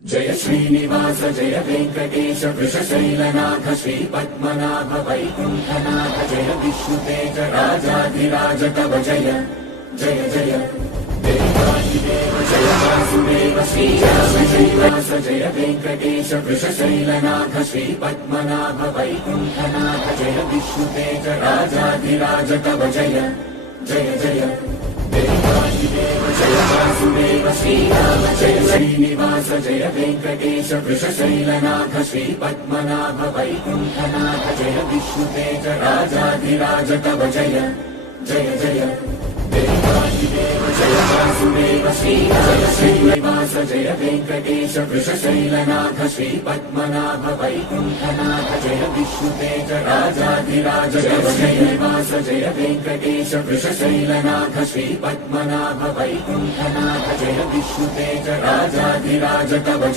जय श्रीनिवास जय वेंकटेश वृषशैलनाथ श्रीपद्मनाभ वैकुण्ठनाथ जय विष्णुतेज राजाधिराज तव जय जय जय देवाधिदेव जय वासुदेव श्रीराम श्रीनिवास जय वेंकटेश वृषशैलनाथ श्रीपद्मनाभ वैकुण्ठनाथ जय विष्णुतेज राजाधिराज तव जय जय जय देवाधिदेव जय वासुदेव श्रीराम जय श्रीनिवास जय वेंकटेश वृषशैलनाथ श्रीपद्मनाभ वैकुण्ठनाथ जय विष्णुतेज राजाधिराज तव जय जय जय देवाधिदेव जय वासुदेव श्रीराम श्रीनिवास जय वेंकटेश वृषशैलनाथ श्रीपद्मनाभ वैकुण्ठनाथ जय विष्णुतेज राजाधिराज तव श्रीनिवास जय वेंकटेश वृषशैलनाथ श्रीपद्मनाभ वैकुण्ठनाथ जय विष्णुतेज राजाधिराज तव